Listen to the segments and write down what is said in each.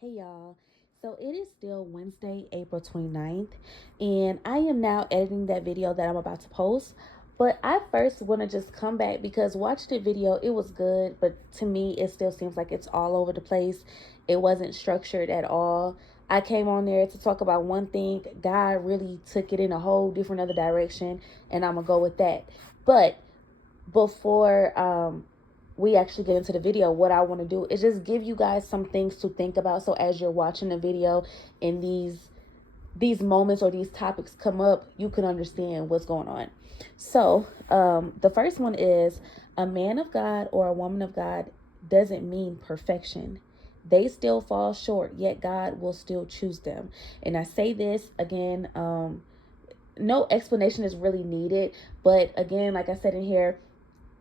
Hey y'all. So it is still Wednesday, April 29th, and I am now editing that video that I'm about to post. But I first want to just come back because watching the video, it was good, but to me, it still seems like it's all over the place. It wasn't structured at all. I came on there to talk about one thing. God really took it in a whole different other direction, and I'm gonna go with that. But before we actually get into the video, what I want to do is just give you guys some things to think about, so as you're watching the video and these moments or these topics come up, you can understand what's going on. So the first one is, a man of God or a woman of God doesn't mean perfection. They still fall short, yet God will still choose them. And I say this again, no explanation is really needed, but again, like I said in here,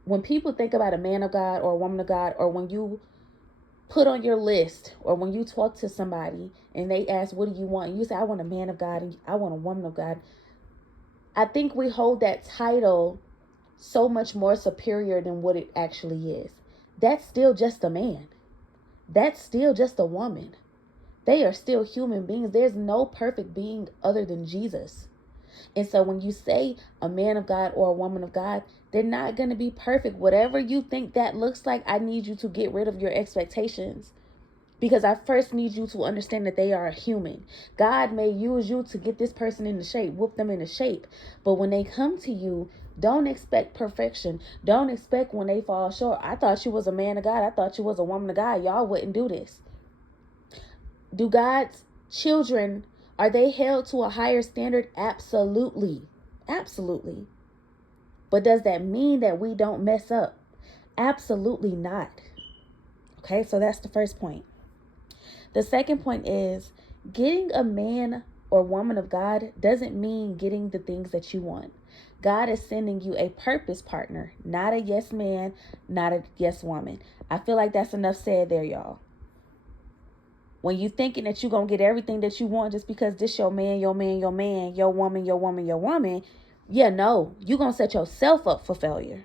when people think about a man of God or a woman of God, or when you put on your list, or when you talk to somebody and they ask, what do you want? And you say, I want a man of God and I want a woman of God. I think we hold that title so much more superior than what it actually is. That's still just a man. That's still just a woman. They are still human beings. There's no perfect being other than Jesus. And so when you say a man of God or a woman of God, they're not going to be perfect. Whatever you think that looks like, I need you to get rid of your expectations, because I first need you to understand that they are a human. God may use you to get this person into shape, whoop them into shape. But when they come to you, don't expect perfection. Don't expect when they fall short. I thought you was a man of God. I thought you was a woman of God. Y'all wouldn't do this. Do God's children, are they held to a higher standard? Absolutely. Absolutely. But does that mean that we don't mess up? Absolutely not. Okay, so that's the first point. The second point is, getting a man or woman of God doesn't mean getting the things that you want. God is sending you a purpose partner, not a yes man, not a yes woman. I feel like that's enough said there, y'all. When you thinking that you're going to get everything that you want just because this your man, your man, your man, your woman, your woman, your woman, yeah, no, you're going to set yourself up for failure.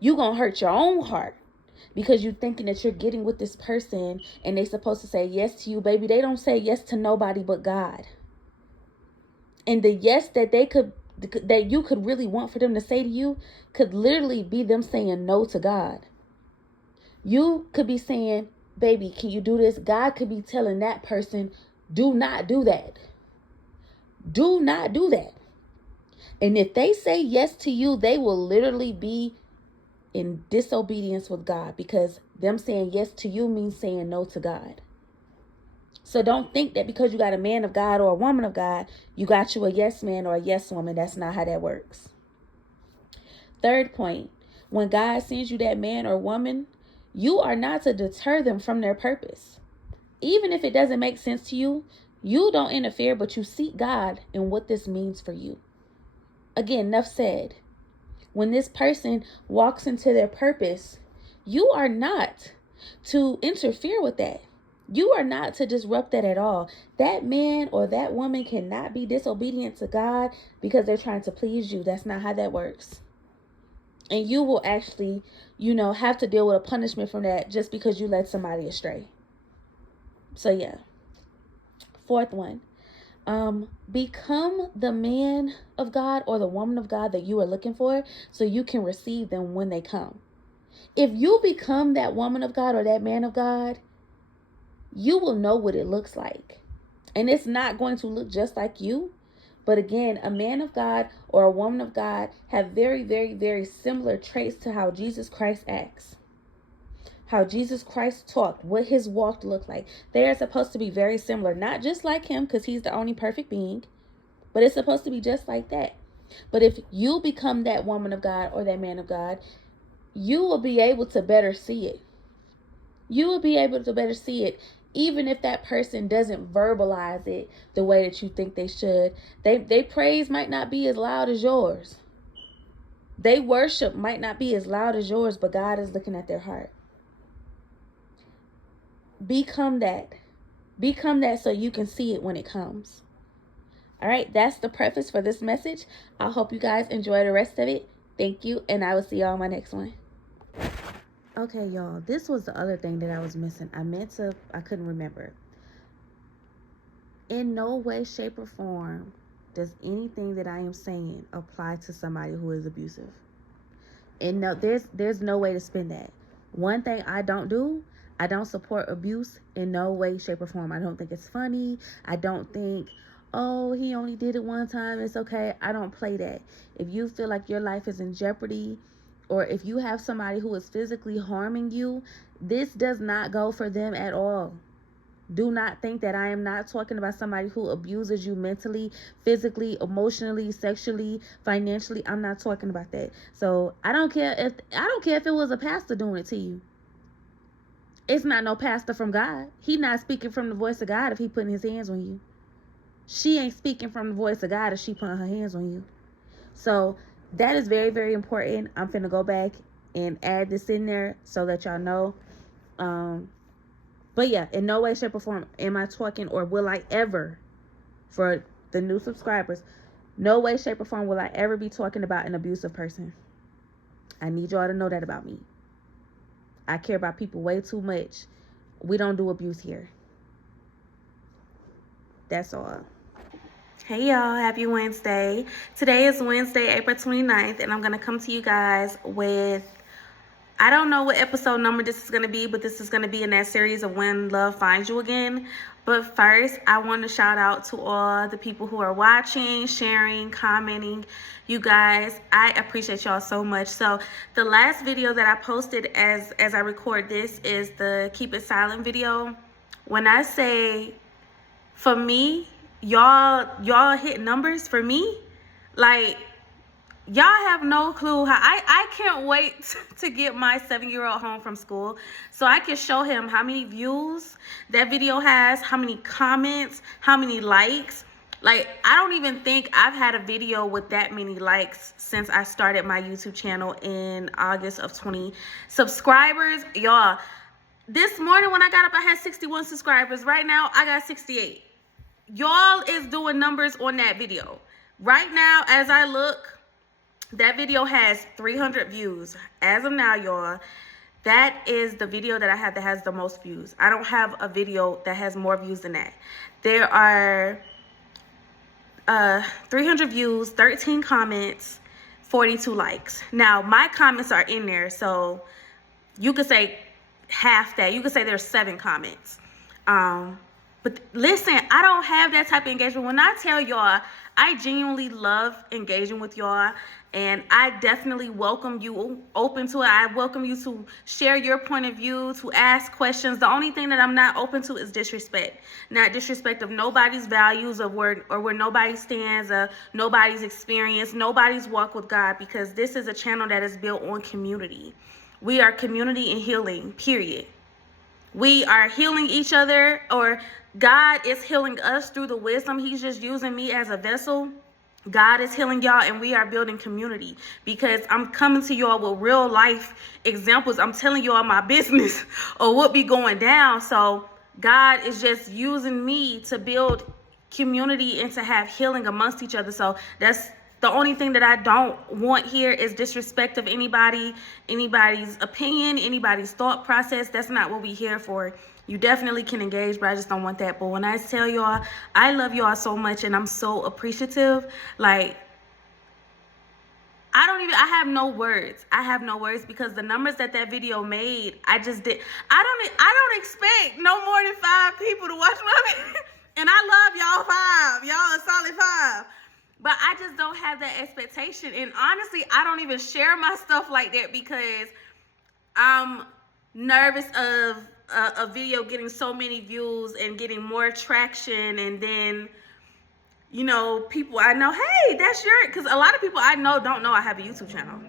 You're going to hurt your own heart because you're thinking that you're getting with this person and they supposed to say yes to you. Baby, they don't say yes to nobody but God. And the yes that you could really want for them to say to you could literally be them saying no to God. You could be saying, baby, can you do this? God could be telling that person, do not do that. Do not do that. And if they say yes to you, they will literally be in disobedience with God, because them saying yes to you means saying no to God. So don't think that because you got a man of God or a woman of God, you got you a yes man or a yes woman. That's not how that works. Third point, when God sends you that man or woman, you are not to deter them from their purpose. Even if it doesn't make sense to you, you don't interfere, but you seek God in what this means for you. Again, enough said. When this person walks into their purpose, you are not to interfere with that. You are not to disrupt that at all. That man or that woman cannot be disobedient to God because they're trying to please you. That's not how that works. And you will actually, have to deal with a punishment from that just because you led somebody astray. So yeah. Fourth one. Become the man of God or the woman of God that you are looking for, so you can receive them when they come. If you become that woman of God or that man of God, you will know what it looks like. And it's not going to look just like you. But again, a man of God or a woman of God have very, very, very similar traits to how Jesus Christ acts, how Jesus Christ talked, what his walk looked like. They are supposed to be very similar, not just like him because he's the only perfect being, but it's supposed to be just like that. But if you become that woman of God or that man of God, you will be able to better see it. You will be able to better see it, even if that person doesn't verbalize it the way that you think they should. They praise might not be as loud as yours. They worship might not be as loud as yours, but God is looking at their heart. Become that. Become that so you can see it when it comes. All right, that's the preface for this message. I hope you guys enjoy the rest of it. Thank you, and I will see y'all on my next one. Okay, y'all, this was the other thing that I was missing. I couldn't remember. In no way, shape, or form does anything that I am saying apply to somebody who is abusive. And no, there's no way to spin that. One thing I don't do, I don't support abuse in no way, shape, or form. I don't think it's funny. I don't think, oh, he only did it one time, it's okay. I don't play that. If you feel like your life is in jeopardy, or if you have somebody who is physically harming you, this does not go for them at all. Do not think that I am not talking about somebody who abuses you mentally, physically, emotionally, sexually, financially. I'm not talking about that. So I don't care if it was a pastor doing it to you. It's not no pastor from God. He not speaking from the voice of God if he putting his hands on you. She ain't speaking from the voice of God if she putting her hands on you. So that is very, very important. I'm finna go back and add this in there so that y'all know. But yeah, in no way, shape, or form am I talking, or will I ever, for the new subscribers, no way, shape, or form will I ever be talking about an abusive person. I need y'all to know that about me. I care about people way too much. We don't do abuse here. That's all. Hey y'all, happy Wednesday. Today is Wednesday, April 29th, and I'm going to come to you guys with, I don't know what episode number this is going to be, but this is going to be in that series of When Love Finds You Again. But first, I want to shout out to all the people who are watching, sharing, commenting. You guys, I appreciate y'all so much. So the last video that I posted as I record this is the Keep It Silent video. When I say, for me, y'all hit numbers for me, like, y'all have no clue how I can't wait to get my 7-year-old home from school so I can show him how many views that video has, how many comments, how many likes. Like, I don't even think I've had a video with that many likes since I started my YouTube channel in August of 20 subscribers. Y'all, this morning when I got up, I had 61 subscribers. Right now, I got 68. Y'all is doing numbers on that video. Right now, as I look, that video has 300 views. As of now, y'all, that is the video that I have that has the most views. I don't have a video that has more views than that. There are 300 views, 13 comments, 42 likes. Now, my comments are in there, so you could say half that. You could say there's 7 comments. But listen, I don't have that type of engagement. When I tell y'all, I genuinely love engaging with y'all, and I definitely welcome you open to it. I welcome you to share your point of view, to ask questions. The only thing that I'm not open to is disrespect. Not disrespect of nobody's values, of where nobody stands, nobody's experience, nobody's walk with God, because this is a channel that is built on community. We are community and healing, period. We are healing each other, or God is healing us through the wisdom. He's just using me as a vessel. God is healing y'all, and we are building community, because I'm coming to y'all with real life examples. I'm telling y'all my business or what be going down. So God is just using me to build community and to have healing amongst each other. So that's the only thing that I don't want here is disrespect of anybody's opinion, anybody's thought process. That's not what we here for. You definitely can engage, but I just don't want that. But when I tell y'all, I love y'all so much, and I'm so appreciative. Like, I have no words. I have no words, because the numbers that video made, I don't expect no more than 5 people to watch my video. And I love y'all 5. Y'all a solid 5. But I just don't have that expectation. And honestly, I don't even share my stuff like that, because I'm nervous of a video getting so many views and getting more traction, and then, you know, people I know, hey, that's your, because a lot of people I know don't know I have a YouTube channel.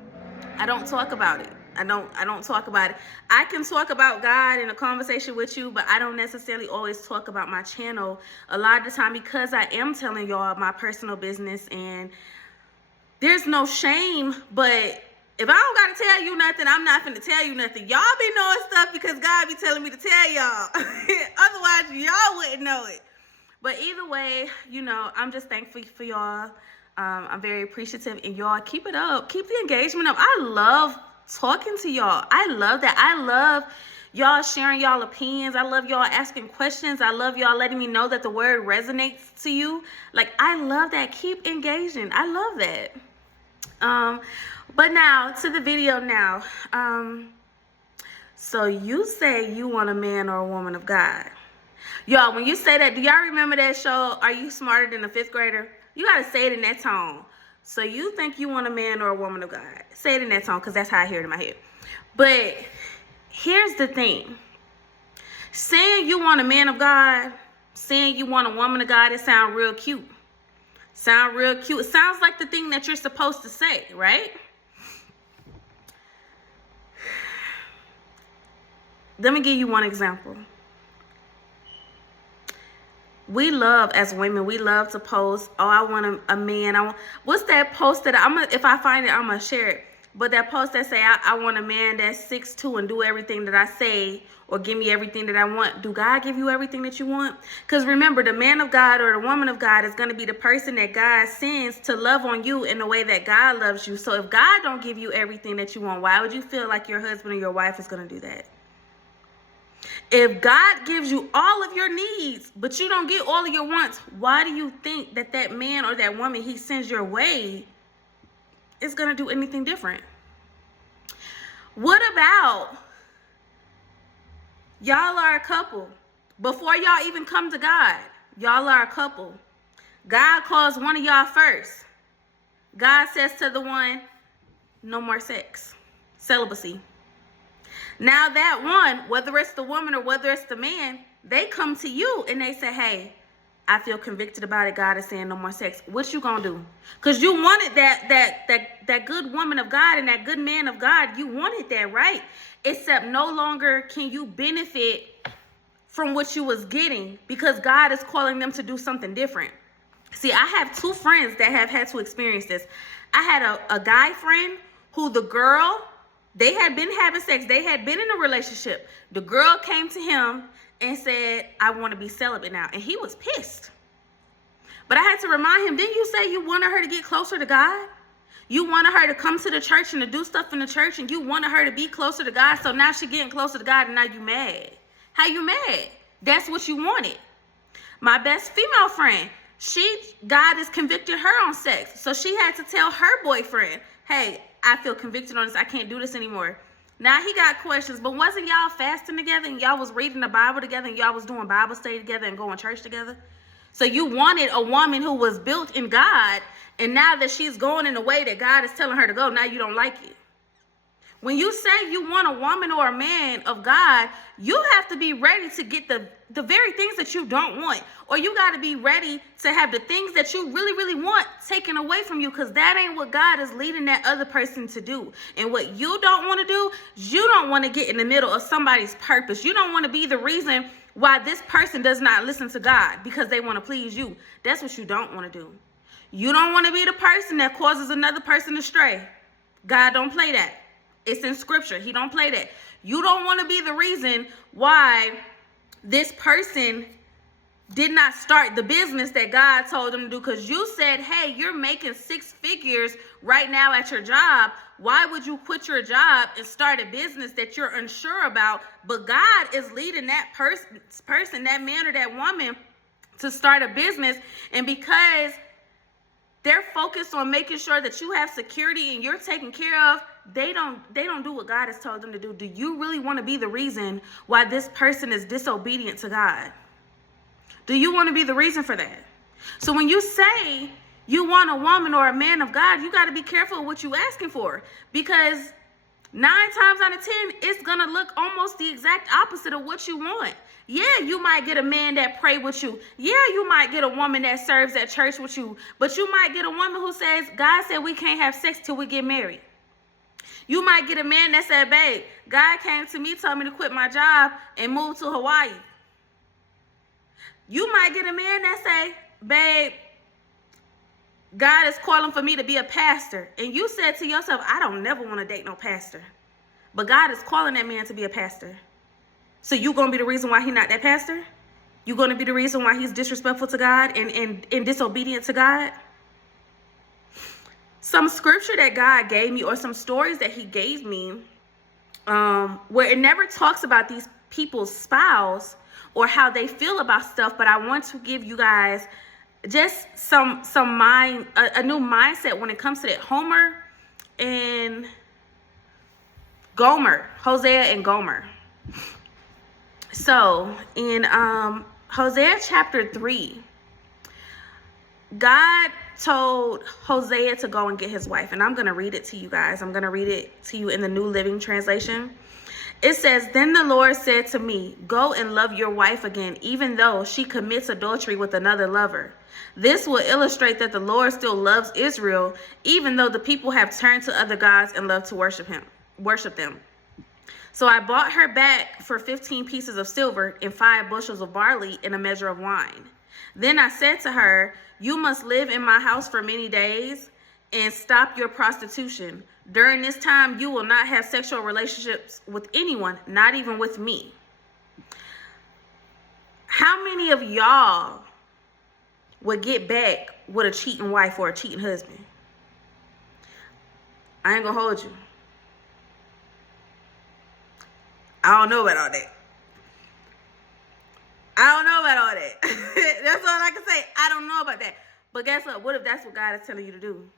I don't talk about it. I don't talk about it. I can talk about God in a conversation with you, but I don't necessarily always talk about my channel a lot of the time, because I am telling y'all my personal business, and there's no shame. But if I don't gotta tell you nothing, I'm not finna tell you nothing. Y'all be knowing stuff because God be telling me to tell y'all. Otherwise, y'all wouldn't know it. But either way, you know, I'm just thankful for y'all. I'm very appreciative, and y'all keep it up. Keep the engagement up. I love talking to y'all. I love that. I love y'all sharing y'all opinions. I love y'all asking questions. I love y'all letting me know that the word resonates to you. Like, I love that. Keep engaging. I love that. But now to the video now. So you say you want a man or a woman of God. Y'all, when you say that, do y'all remember that show, Are You Smarter Than a Fifth Grader? You got to say it in that tone. So you think you want a man or a woman of God. Say it in that tone, because that's how I hear it in my head. But here's the thing. Saying you want a man of God, saying you want a woman of God, it sounds real cute. Sound real cute. It sounds like the thing that you're supposed to say, right? Let me give you one example. We love, as women, we love to post, oh, I want a man. What's that post that if I find it, I'm going to share it. But that post that say, I want a man that's 6'2" and do everything that I say, or give me everything that I want. Do God give you everything that you want? Because remember, the man of God or the woman of God is going to be the person that God sends to love on you in the way that God loves you. So if God don't give you everything that you want, why would you feel like your husband or your wife is going to do that? If God gives you all of your needs, but you don't get all of your wants, why do you think that that man or that woman he sends your way is going to do anything different? What about y'all are a couple? Before y'all even come to God, y'all are a couple. God calls one of y'all first. God says to the one, no more sex, celibacy. Now that one, whether it's the woman or whether it's the man, they come to you and they say, hey, I feel convicted about it. God is saying no more sex. What you gonna do? Because you wanted that good woman of God and that good man of God. You wanted that, right? Except no longer can you benefit from what you was getting because God is calling them to do something different. See, I have two friends that have had to experience this. I had a guy friend who the girl, they had been having sex. They had been in a relationship. The girl came to him and said, I want to be celibate now. And he was pissed. But I had to remind him, didn't you say you wanted her to get closer to God? You wanted her to come to the church and to do stuff in the church, and you wanted her to be closer to God. So now she's getting closer to God, and now you mad. How you mad? That's what you wanted. My best female friend, God has convicted her on sex. So she had to tell her boyfriend, hey, I feel convicted on this. I can't do this anymore. Now he got questions, but wasn't y'all fasting together and y'all was reading the Bible together and y'all was doing Bible study together and going to church together? So you wanted a woman who was built in God, and now that she's going in a way that God is telling her to go, now you don't like it. When you say you want a woman or a man of God, you have to be ready to get the very things that you don't want. Or you got to be ready to have the things that you really, really want taken away from you, because that ain't what God is leading that other person to do. And what you don't want to do, you don't want to get in the middle of somebody's purpose. You don't want to be the reason why this person does not listen to God because they want to please you. That's what you don't want to do. You don't want to be the person that causes another person to stray. God don't play that. It's in scripture. He don't play that. You don't want to be the reason why this person did not start the business that God told them to do, because you said, hey, you're making 6 figures right now at your job. Why would you quit your job and start a business that you're unsure about? But God is leading that person, that man or that woman, to start a business. And because they're focused on making sure that you have security and you're taken care of, they don't do what God has told them to do. Do you really want to be the reason why this person is disobedient to God? Do you want to be the reason for that? So when you say you want a woman or a man of God, you got to be careful what you're asking for, because 9 times out of 10, it's going to look almost the exact opposite of what you want. Yeah, you might get a man that pray with you. Yeah, you might get a woman that serves at church with you. But you might get a woman who says, God said we can't have sex till we get married. You might get a man that said, babe, God came to me, told me to quit my job and move to Hawaii. You might get a man that say, babe, God is calling for me to be a pastor. And you said to yourself, I don't never want to date no pastor. But God is calling that man to be a pastor. So you going to be the reason why he's not that pastor? You going to be the reason why he's disrespectful to God and disobedient to God? Some scripture that God gave me, or some stories that he gave me, where it never talks about these people's spouse or how they feel about stuff, but I want to give you guys just some mind, a new mindset when it comes to that. Homer and Gomer, Hosea and Gomer. So in Hosea chapter 3, God told Hosea to go and get his wife. And I'm going to read it to you guys. I'm going to read it to you in the New Living Translation. It says, "Then the Lord said to me, go and love your wife again, even though she commits adultery with another lover. This will illustrate that the Lord still loves Israel, even though the people have turned to other gods and love to worship them. So I bought her back for 15 pieces of silver and 5 bushels of barley and a measure of wine. Then I said to her, you must live in my house for many days and stop your prostitution. During this time, you will not have sexual relationships with anyone, not even with me." How many of y'all would get back with a cheating wife or a cheating husband? I ain't gonna hold you. I don't know about all that. That's all I can say. I don't know about that. But guess what? What if that's what God is telling you to do?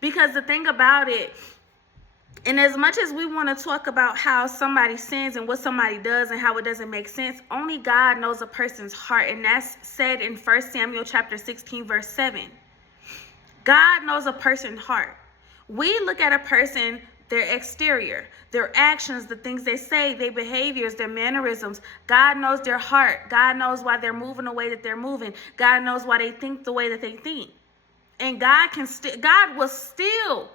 Because the thing about it, and as much as we want to talk about how somebody sins and what somebody does and how it doesn't make sense, only God knows a person's heart. And that's said in 1 Samuel chapter 16, verse 7. God knows a person's heart. We look at a person, their exterior, their actions, the things they say, their behaviors, their mannerisms. God knows their heart. God knows why they're moving the way that they're moving. God knows why they think the way that they think. And God will still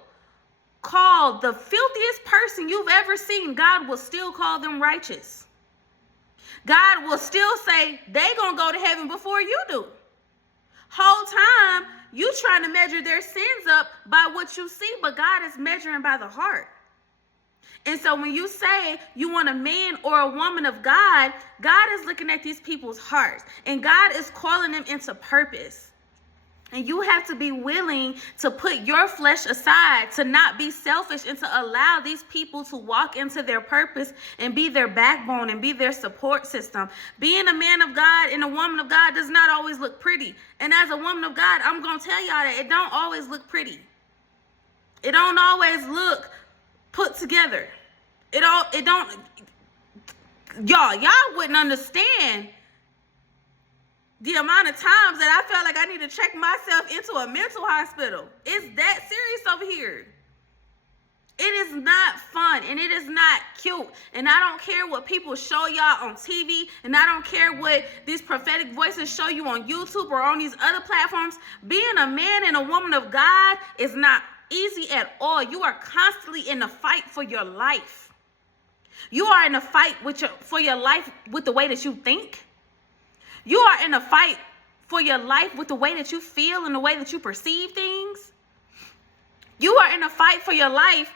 call the filthiest person you've ever seen. God will still call them righteous. God will still say they gonna go to heaven before you do. Whole time you trying to measure their sins up by what you see, but God is measuring by the heart. And so when you say you want a man or a woman of God, God is looking at these people's hearts, and God is calling them into purpose. And you have to be willing to put your flesh aside, to not be selfish, and to allow these people to walk into their purpose and be their backbone and be their support system. Being a man of God and a woman of God does not always look pretty. And as a woman of God, I'm going to tell y'all that it don't always look pretty. It don't always look put together. Y'all wouldn't understand the amount of times that I felt like I need to check myself into a mental hospital. It's that serious over here. It is not fun, and it is not cute. And I don't care what people show y'all on TV, and I don't care what these prophetic voices show you on YouTube or on these other platforms. Being a man and a woman of God is not easy at all. You are constantly in a fight for your life. You are in a fight for your life with the way that you think. You are in a fight for your life with the way that you feel and the way that you perceive things. You are in a fight for your life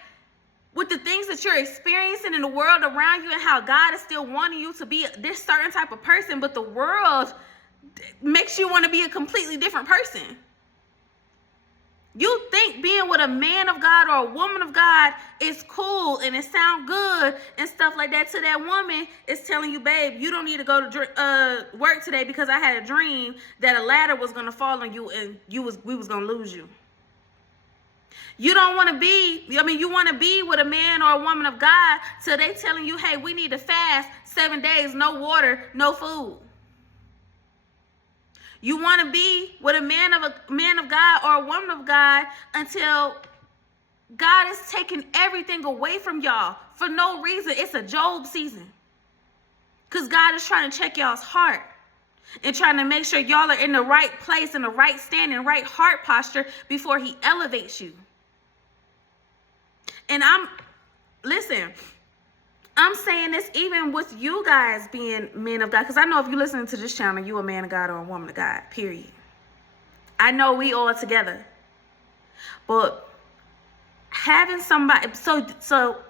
with the things that you're experiencing in the world around you and how God is still wanting you to be this certain type of person, but the world makes you want to be a completely different person. You think being with a man of God or a woman of God is cool and it sounds good and stuff like that. To that woman is telling you, babe, you don't need to go to work today because I had a dream that a ladder was going to fall on you and we was going to lose you. You don't want to be, you want to be with a man or a woman of God till they telling you, hey, we need to fast 7 days, no water, no food. You want to be with a man of God or a woman of God until God is taking everything away from y'all for no reason. It's a Job season. Because God is trying to check y'all's heart and trying to make sure y'all are in the right place, in the right stand, in the right heart posture before he elevates you. And I'm saying this even with you guys being men of God, because I know if you're listening to this channel, you a man of God or a woman of God, period. I know we all together. But having somebody,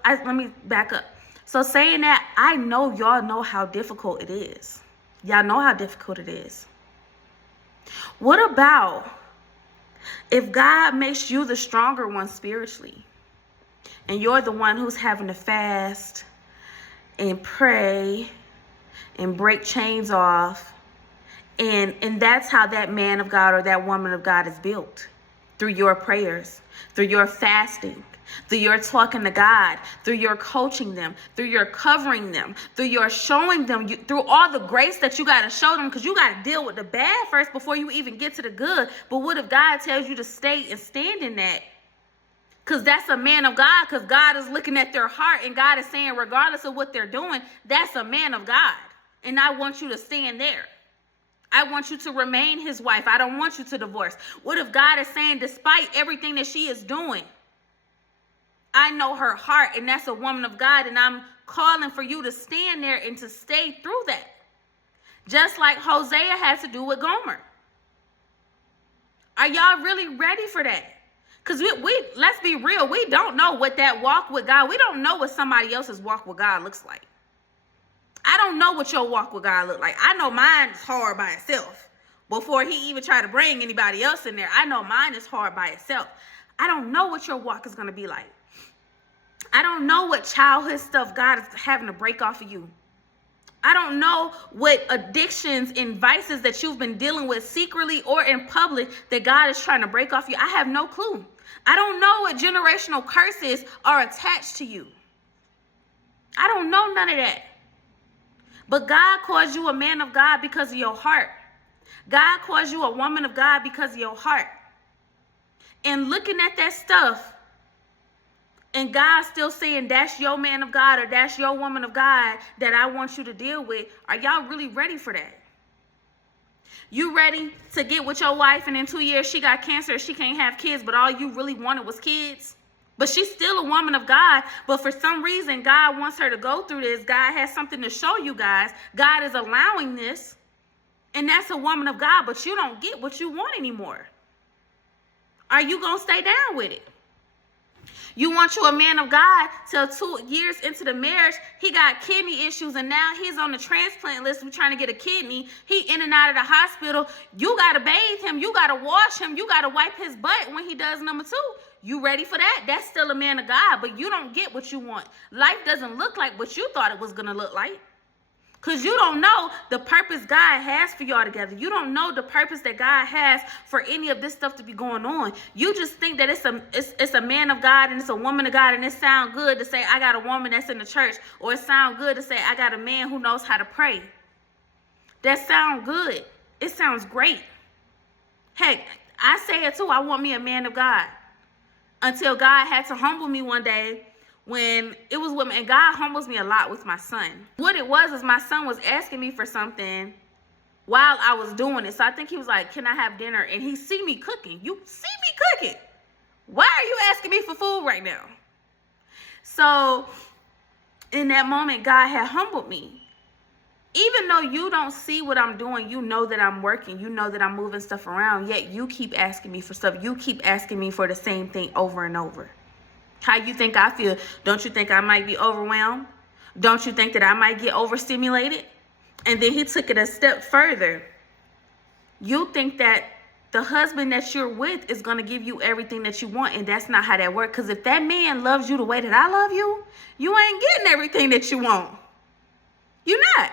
let me back up. So saying that, I know y'all know how difficult it is. Y'all know how difficult it is. What about if God makes you the stronger one spiritually? and you're the one who's having to fast and pray and break chains off. And that's how that man of God or that woman of God is built. Through your prayers, through your fasting, through your talking to God, through your coaching them, through your covering them, through your showing them, through all the grace that you got to show them, because you got to deal with the bad first before you even get to the good. But what if God tells you to stay and stand in that? Because that's a man of God, because God is looking at their heart, and God is saying, regardless of what they're doing, that's a man of God. And I want you to stand there. I want you to remain his wife. I don't want you to divorce. What if God is saying, despite everything that she is doing, I know her heart, and that's a woman of God, and I'm calling for you to stand there and to stay through that. Just like Hosea had to do with Gomer. Are y'all really ready for that? Because we let's be real, we don't know what that walk with God, we don't know what somebody else's walk with God looks like. I don't know what your walk with God look like. I know mine is hard by itself. Before he even tried to bring anybody else in there, I know mine is hard by itself. I don't know what your walk is going to be like. I don't know what childhood stuff God is having to break off of you. I don't know what addictions and vices that you've been dealing with secretly or in public that God is trying to break off you. I have no clue. I don't know what generational curses are attached to you. I don't know none of that. But God calls you a man of God because of your heart. God calls you a woman of God because of your heart. And looking at that stuff, and God still saying, that's your man of God or that's your woman of God that I want you to deal with. Are y'all really ready for that? You ready to get with your wife and in 2 years she got cancer, she can't have kids, but all you really wanted was kids? But she's still a woman of God. But for some reason, God wants her to go through this. God has something to show you guys. God is allowing this. And that's a woman of God, but you don't get what you want anymore. Are you going to stay down with it? You want you a man of God till 2 years into the marriage, he got kidney issues, and now he's on the transplant list. We're trying to get a kidney. He in and out of the hospital. You got to bathe him. You got to wash him. You got to wipe his butt when he does number 2. You ready for that? That's still a man of God, but you don't get what you want. Life doesn't look like what you thought it was going to look like. Because you don't know the purpose God has for y'all together. You don't know the purpose that God has for any of this stuff to be going on. You just think that it's a man of God and it's a woman of God, and it sounds good to say, I got a woman that's in the church, or it sounds good to say, I got a man who knows how to pray. That sounds good. It sounds great. Heck, I say it too. I want me a man of God. Until God had to humble me one day when it was women, and God humbles me a lot with my son. What it was is my son was asking me for something while I was doing it. So I think he was like, can I have dinner? And he see me cooking. You see me cooking. Why are you asking me for food right now? So in that moment, God had humbled me. Even though you don't see what I'm doing, you know that I'm working, you know that I'm moving stuff around, yet you keep asking me for stuff. You keep asking me for the same thing over and over. How you think I feel? Don't you think I might be overwhelmed? Don't you think that I might get overstimulated? And then he took it a step further. You think that the husband that you're with is going to give you everything that you want, and that's not how that works. Because if that man loves you the way that I love you, you ain't getting everything that you want. You're not.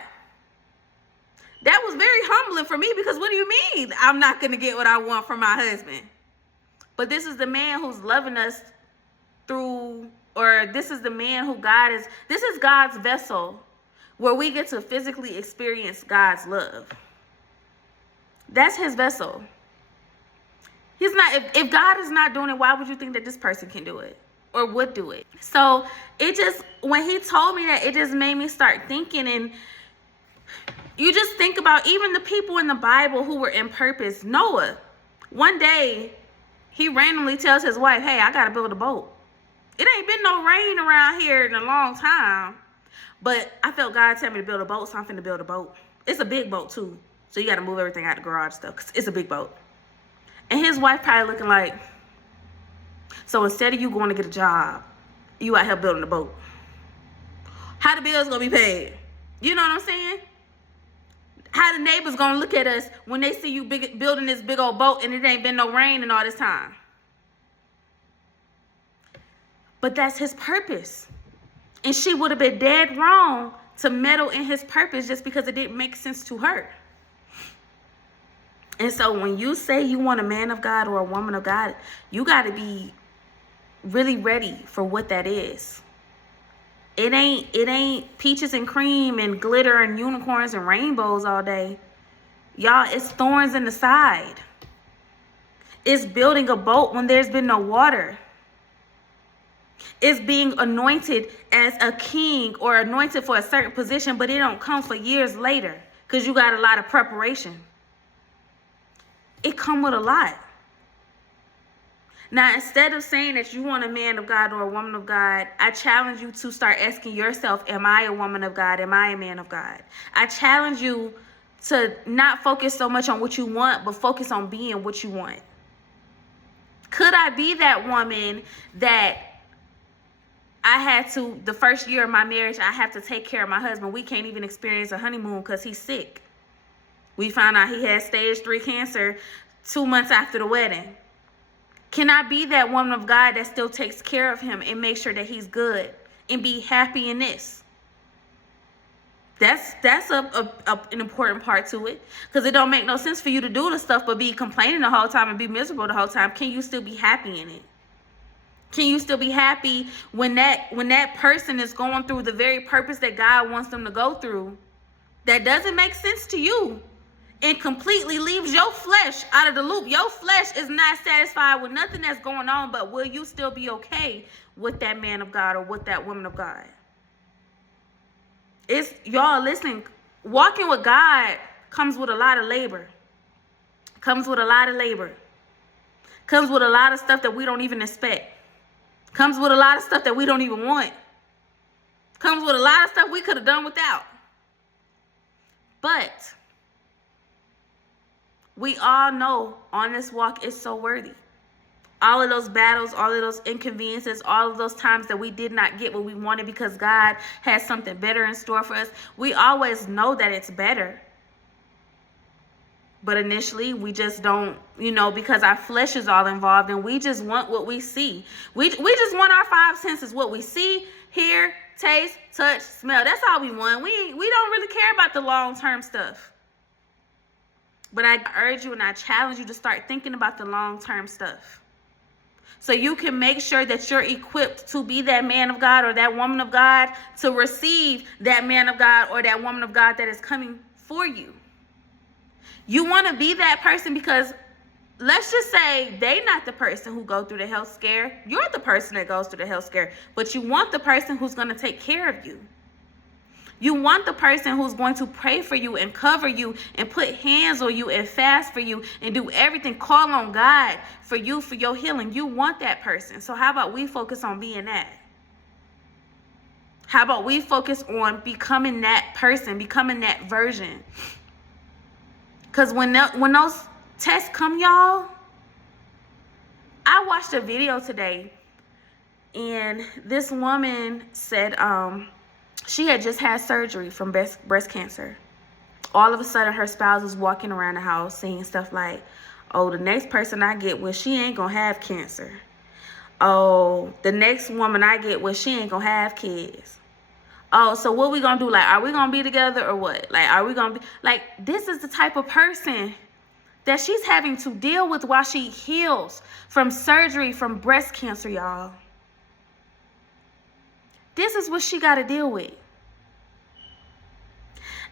That was very humbling for me, because what do you mean I'm not going to get what I want from my husband? But this is the man who's loving us through, or this is the man who this is God's vessel where we get to physically experience God's love. That's his vessel. He's not, if God is not doing it, why would you think that this person can do it or would do it? So it just, when he told me that, it just made me start thinking. And you just think about even the people in the Bible who were in purpose. Noah, one day he randomly tells his wife, hey, I got to build a boat. It ain't been no rain around here in a long time, but I felt God tell me to build a boat, so I'm finna build a boat. It's a big boat too, so you got to move everything out the garage stuff, because it's a big boat. And his wife probably looking like, so instead of you going to get a job, you out here building a boat. How the bills gonna be paid? You know what I'm saying? How the neighbors gonna look at us when they see you building this big old boat and it ain't been no rain in all this time? But that's his purpose. And she would have been dead wrong to meddle in his purpose just because it didn't make sense to her. And so when you say you want a man of God or a woman of God, you got to be really ready for what that is. It ain't peaches and cream and glitter and unicorns and rainbows all day. Y'all, it's thorns in the side. It's building a boat when there's been no water. It's being anointed as a king or anointed for a certain position, but it don't come for years later because you got a lot of preparation. It come with a lot. Now, instead of saying that you want a man of God or a woman of God, I challenge you to start asking yourself, am I a woman of God? Am I a man of God? I challenge you to not focus so much on what you want, but focus on being what you want. Could I be that woman that I had to, the first year of my marriage, I have to take care of my husband? We can't even experience a honeymoon because he's sick. We found out he had stage 3 cancer 2 months after the wedding. Can I be that woman of God that still takes care of him and make sure that he's good and be happy in this? That's an important part to it, because it don't make no sense for you to do the stuff but be complaining the whole time and be miserable the whole time. Can you still be happy in it? Can you still be happy when that person is going through the very purpose that God wants them to go through that doesn't make sense to you and completely leaves your flesh out of the loop? Your flesh is not satisfied with nothing that's going on, but will you still be okay with that man of God or with that woman of God? It's, y'all, listen, walking with God comes with a lot of labor. Comes with a lot of labor. Comes with a lot of stuff that we don't even expect. Comes with a lot of stuff that we don't even want. Comes with a lot of stuff we could have done without. But we all know on this walk it's so worthy. All of those battles, all of those inconveniences, all of those times that we did not get what we wanted because God has something better in store for us, we always know that it's better. But initially, we just don't, because our flesh is all involved and we just want what we see. We just want our 5 senses, what we see, hear, taste, touch, smell. That's all we want. We don't really care about the long-term stuff. But I urge you and I challenge you to start thinking about the long-term stuff, so you can make sure that you're equipped to be that man of God or that woman of God, to receive that man of God or that woman of God that is coming for you. You want to be that person because let's just say they're not the person who go through the health scare. You're the person that goes through the health scare, but you want the person who's going to take care of you. You want the person who's going to pray for you and cover you and put hands on you and fast for you and do everything, call on God for you, for your healing. You want that person. So how about we focus on being that? How about we focus on becoming that person, becoming that version? Because when those tests come, y'all, I watched a video today and this woman said, she had just had surgery from breast cancer. All of a sudden, her spouse was walking around the house saying stuff like, oh, the next person I get with, she ain't going to have cancer. Oh, the next woman I get with, she ain't going to have kids. Oh, so what we going to do? Like, are we going to be together or what? Like, are we going to be? Like, this is the type of person that she's having to deal with while she heals from surgery from breast cancer, y'all. This is what she got to deal with.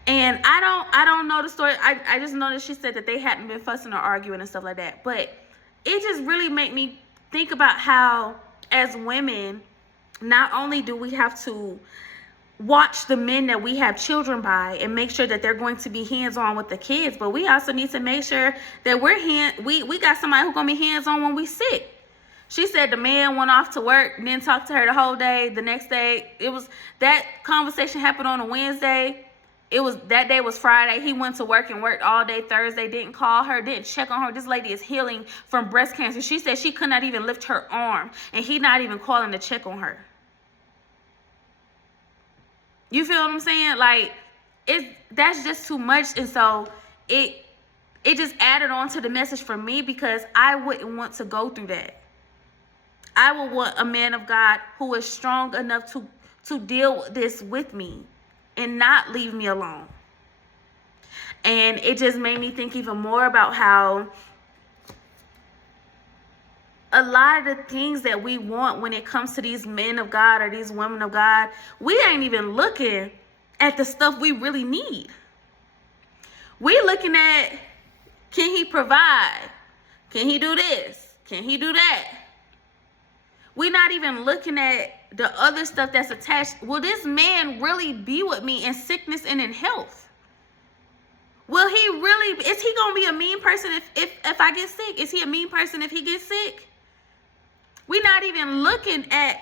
And I don't know the story. I just know that she said that they hadn't been fussing or arguing and stuff like that. But it just really made me think about how, as women, not only do we have to watch the men that we have children by and make sure that they're going to be hands-on with the kids, but we also need to make sure that we got somebody who's going to be hands-on when we sick. She said the man went off to work, didn't talk to her the whole day. The next day, that conversation happened on a Wednesday. That day was Friday. He went to work and worked all day Thursday, didn't call her, didn't check on her. This lady is healing from breast cancer. She said she could not even lift her arm, and he not even calling to check on her. You feel what I'm saying? Like, that's just too much. And so it just added on to the message for me, because I wouldn't want to go through that. I will want a man of God who is strong enough to deal with this with me and not leave me alone. And it just made me think even more about how a lot of the things that we want when it comes to these men of God or these women of God, we ain't even looking at the stuff we really need. We're looking at, can he provide? Can he do this? Can he do that? We're not even looking at the other stuff that's attached. Will this man really be with me in sickness and in health? Will he really, is he going to be a mean person if I get sick? Is he a mean person if he gets sick? We're not even looking at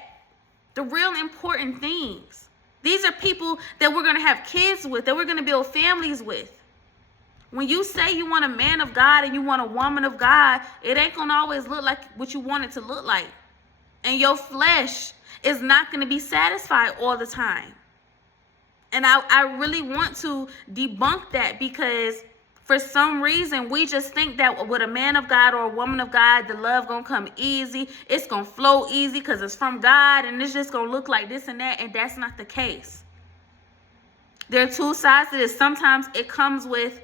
the real important things. These are people that we're going to have kids with, that we're going to build families with. When you say you want a man of God and you want a woman of God, it ain't going to always look like what you want it to look like. And your flesh is not going to be satisfied all the time. And I really want to debunk that, because for some reason we just think that with a man of God or a woman of God, the love going to come easy. It's going to flow easy because it's from God, and it's just going to look like this and that. And that's not the case. There are two sides to this. Sometimes it comes with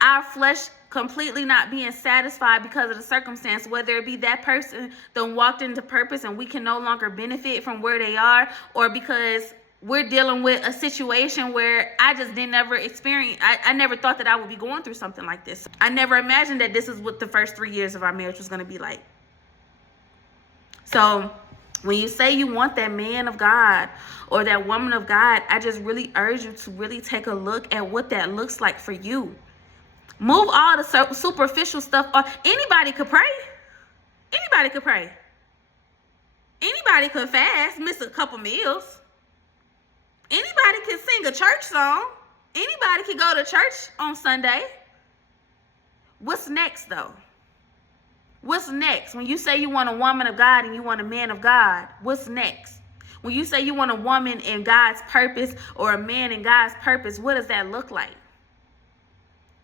our flesh completely not being satisfied because of the circumstance, whether it be that person done walked into purpose and we can no longer benefit from where they are, or because we're dealing with a situation where I just didn't ever experience. I never thought that I would be going through something like this. I never imagined that this is what the first 3 years of our marriage was going to be like. So when you say you want that man of God or that woman of God, I just really urge you to really take a look at what that looks like for you. Move all the superficial stuff off. Anybody could pray. Anybody could pray. Anybody could fast, miss a couple meals. Anybody can sing a church song. Anybody can go to church on Sunday. What's next, though? What's next? When you say you want a woman of God and you want a man of God, what's next? When you say you want a woman in God's purpose or a man in God's purpose, what does that look like?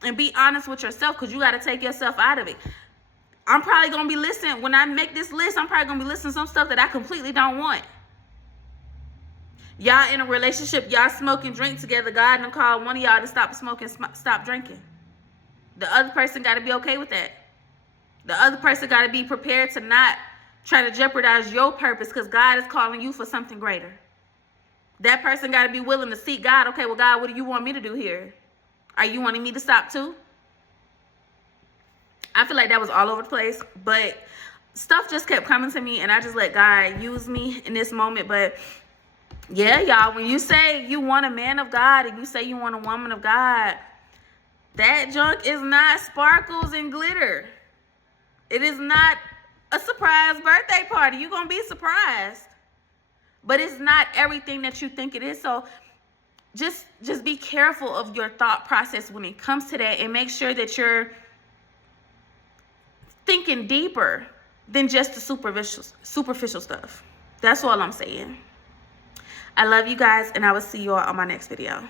And be honest with yourself, because you got to take yourself out of it. I'm probably going to be listening. When I make this list, I'm probably going to be listening to some stuff that I completely don't want. Y'all in a relationship, y'all smoke and drink together. God done called one of y'all to stop smoking, stop drinking. The other person got to be okay with that. The other person got to be prepared to not try to jeopardize your purpose, because God is calling you for something greater. That person got to be willing to seek God. Okay, well, God, what do you want me to do here? Are you wanting me to stop too? I feel like that was all over the place, but stuff just kept coming to me, and I just let God use me in this moment. But yeah, y'all, when you say you want a man of God and you say you want a woman of God, that junk is not sparkles and glitter. It is not a surprise birthday party. You're going to be surprised. But it's not everything that you think it is. So just be careful of your thought process when it comes to that, and make sure that you're thinking deeper than just the superficial stuff. That's all I'm saying. I love you guys, and I will see you all on my next video.